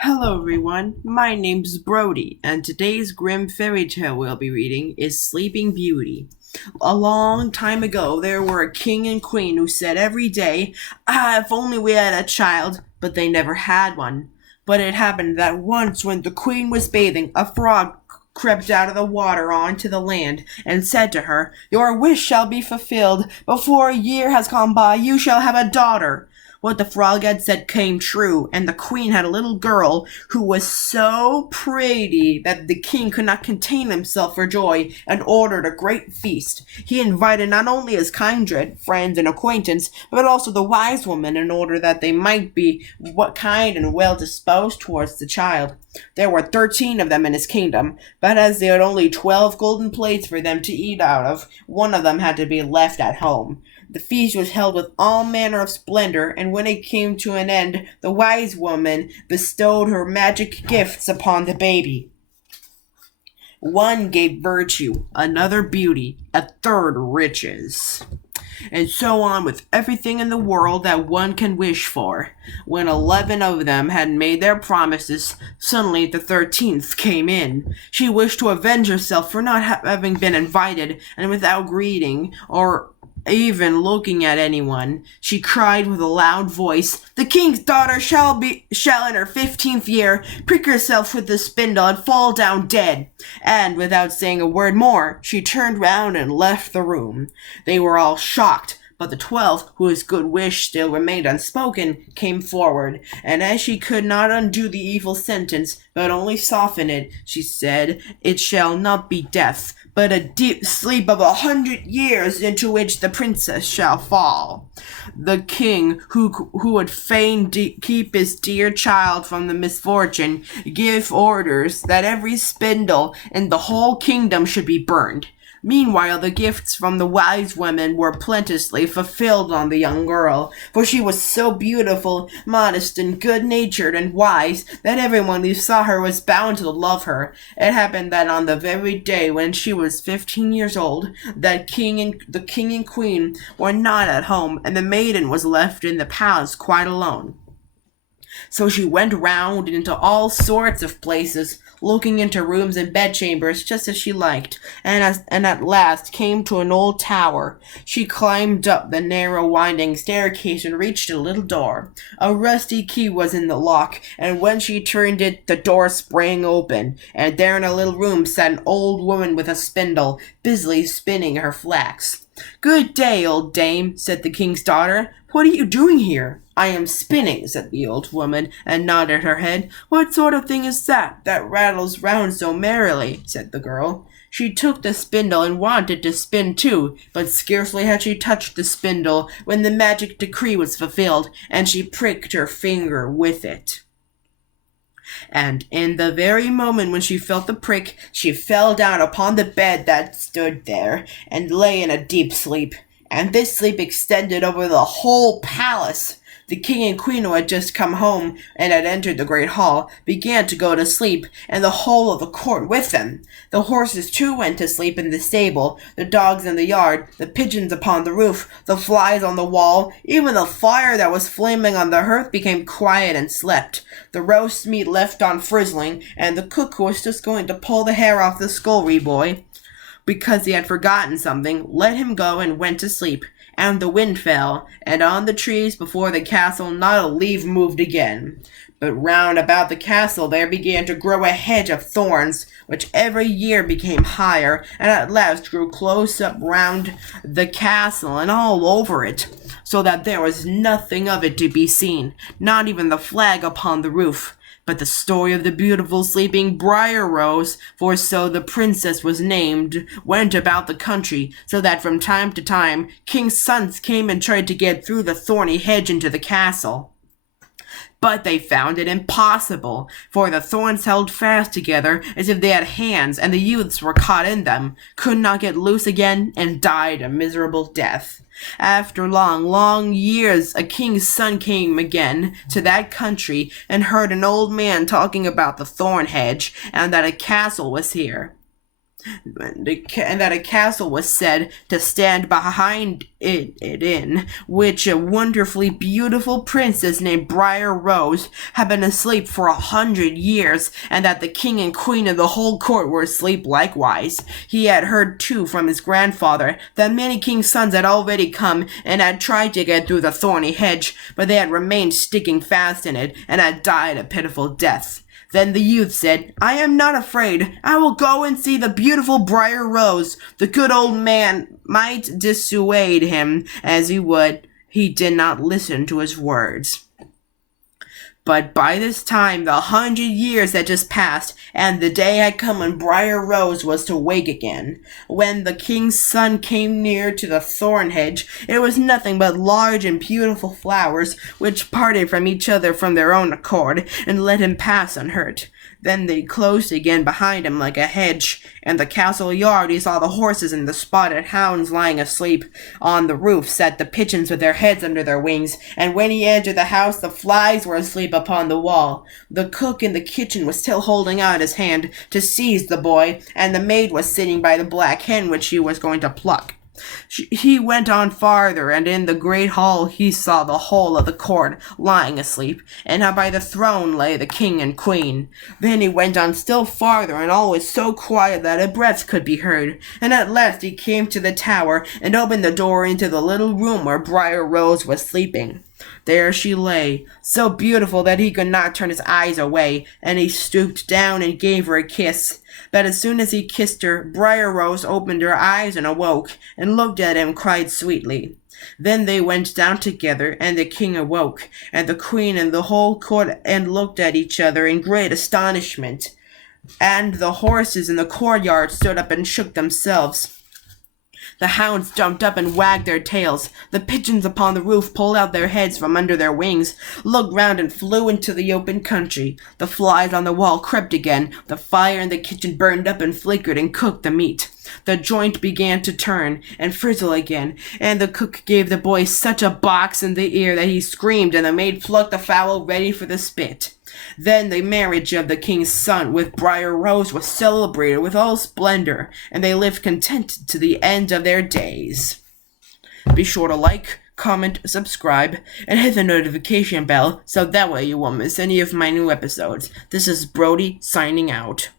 Hello everyone, my name's Brody, and today's Grimm fairy tale we'll be reading is Sleeping Beauty. A long time ago, there were a king and queen who said every day, if only we had a child, but they never had one. But it happened that once when the queen was bathing, a frog crept out of the water onto the land and said to her, "Your wish shall be fulfilled. Before a year has gone by, you shall have a daughter." What the frog had said came true, and the queen had a little girl who was so pretty that the king could not contain himself for joy and ordered a great feast. He invited not only his kindred, friends, and acquaintance, but also the wise woman in order that they might be kind and well disposed towards the child. There were 13 of them in his kingdom, but as they had only 12 golden plates for them to eat out of, one of them had to be left at home. The feast was held with all manner of splendor, and when it came to an end, the wise woman bestowed her magic gifts upon the baby. One gave virtue, another beauty, a third riches, and so on with everything in the world that one can wish for. When 11 of them had made their promises, suddenly the 13th came in. She wished to avenge herself for not having been invited, and without greeting or even looking at anyone, she cried with a loud voice, "The king's daughter shall in her 15th year prick herself with the spindle and fall down dead." And without saying a word more, she turned round and left the room. They were all shocked, but the 12, whose good wish still remained unspoken, came forward, and as she could not undo the evil sentence, but only soften it, she said, "It shall not be death, but a deep sleep of 100 years into which the princess shall fall." The king, who would fain keep his dear child from the misfortune, gave orders that every spindle in the whole kingdom should be burned. Meanwhile, the gifts from the wise women were plenteously fulfilled on the young girl, for she was so beautiful, modest, and good-natured and wise that everyone who saw her was bound to love her. It happened that on the very day when she was 15 years old, the king and queen were not at home, and the maiden was left in the palace quite alone. So she went round into all sorts of places, looking into rooms and bedchambers just as she liked, and at last came to an old tower. She climbed up the narrow winding staircase and reached a little door. A rusty key was in the lock, and when she turned it, the door sprang open, and there in a little room sat an old woman with a spindle, busily spinning her flax. "Good day, old dame," said the king's daughter. "What are you doing here?" "I am spinning," said the old woman, and nodded her head. "What sort of thing is that rattles round so merrily?" said the girl. She took the spindle and wanted to spin too, but scarcely had she touched the spindle when the magic decree was fulfilled, and she pricked her finger with it. And in the very moment when she felt the prick, she fell down upon the bed that stood there, and lay in a deep sleep. And this sleep extended over the whole palace. The king and queen, who had just come home and had entered the great hall, began to go to sleep, and the whole of the court with them. The horses too went to sleep in the stable, the dogs in the yard, the pigeons upon the roof, the flies on the wall, even the fire that was flaming on the hearth became quiet and slept. The roast meat left on frizzling, and the cook, who was just going to pull the hair off the scullery boy, because he had forgotten something, let him go and went to sleep. And the wind fell, and on the trees before the castle not a leaf moved again. But round about the castle there began to grow a hedge of thorns, which every year became higher, and at last grew close up round the castle and all over it, so that there was nothing of it to be seen, not even the flag upon the roof. But the story of the beautiful sleeping briar rose, for so the princess was named, went about the country, so that from time to time king's sons came and tried to get through the thorny hedge into the castle. But they found it impossible, for the thorns held fast together as if they had hands, and the youths were caught in them, could not get loose again, and died a miserable death. After long, long years, a king's son came again to that country, and heard an old man talking about the thorn hedge, and that a castle was here. and that a castle was said to stand behind it in which a wonderfully beautiful princess named Briar Rose had been asleep for 100 years, and that the king and queen and the whole court were asleep likewise. He had heard too from his grandfather that many kings' sons had already come and had tried to get through the thorny hedge, but they had remained sticking fast in it and had died a pitiful death. Then the youth said, "I am not afraid. I will go and see the beautiful Briar Rose." The good old man might dissuade him as he would. He did not listen to his words. But by this time the 100 years had just passed, and the day had come when Briar Rose was to wake again. When the king's son came near to the thorn hedge, it was nothing but large and beautiful flowers, which parted from each other from their own accord, and let him pass unhurt. Then they closed again behind him like a hedge. In the castle yard he saw the horses and the spotted hounds lying asleep. On the roof sat the pigeons with their heads under their wings, and when he entered the house the flies were asleep upon the wall. The cook in the kitchen was still holding out his hand to seize the boy, and the maid was sitting by the black hen which she was going to pluck. He went on farther, and in the great hall he saw the whole of the court lying asleep, and by the throne lay the king and queen. Then he went on still farther, and all was so quiet that a breath could be heard, and at last he came to the tower, and opened the door into the little room where Briar Rose was sleeping. There she lay, so beautiful that he could not turn his eyes away, and he stooped down and gave her a kiss. But as soon as he kissed her, Briar Rose opened her eyes and awoke, and looked at him and cried sweetly. Then they went down together, and the king awoke, and the queen and the whole court, and looked at each other in great astonishment. And the horses in the courtyard stood up and shook themselves. The hounds jumped up and wagged their tails. The pigeons upon the roof pulled out their heads from under their wings, looked round and flew into the open country. The flies on the wall crept again. The fire in the kitchen burned up and flickered and cooked the meat. The joint began to turn and frizzle again, and the cook gave the boy such a box in the ear that he screamed, and the maid plucked the fowl ready for the spit. Then the marriage of the king's son with Briar Rose was celebrated with all splendor, and they lived contented to the end of their days. Be sure to like, comment, subscribe, and hit the notification bell so that way you won't miss any of my new episodes. This is Brody signing out.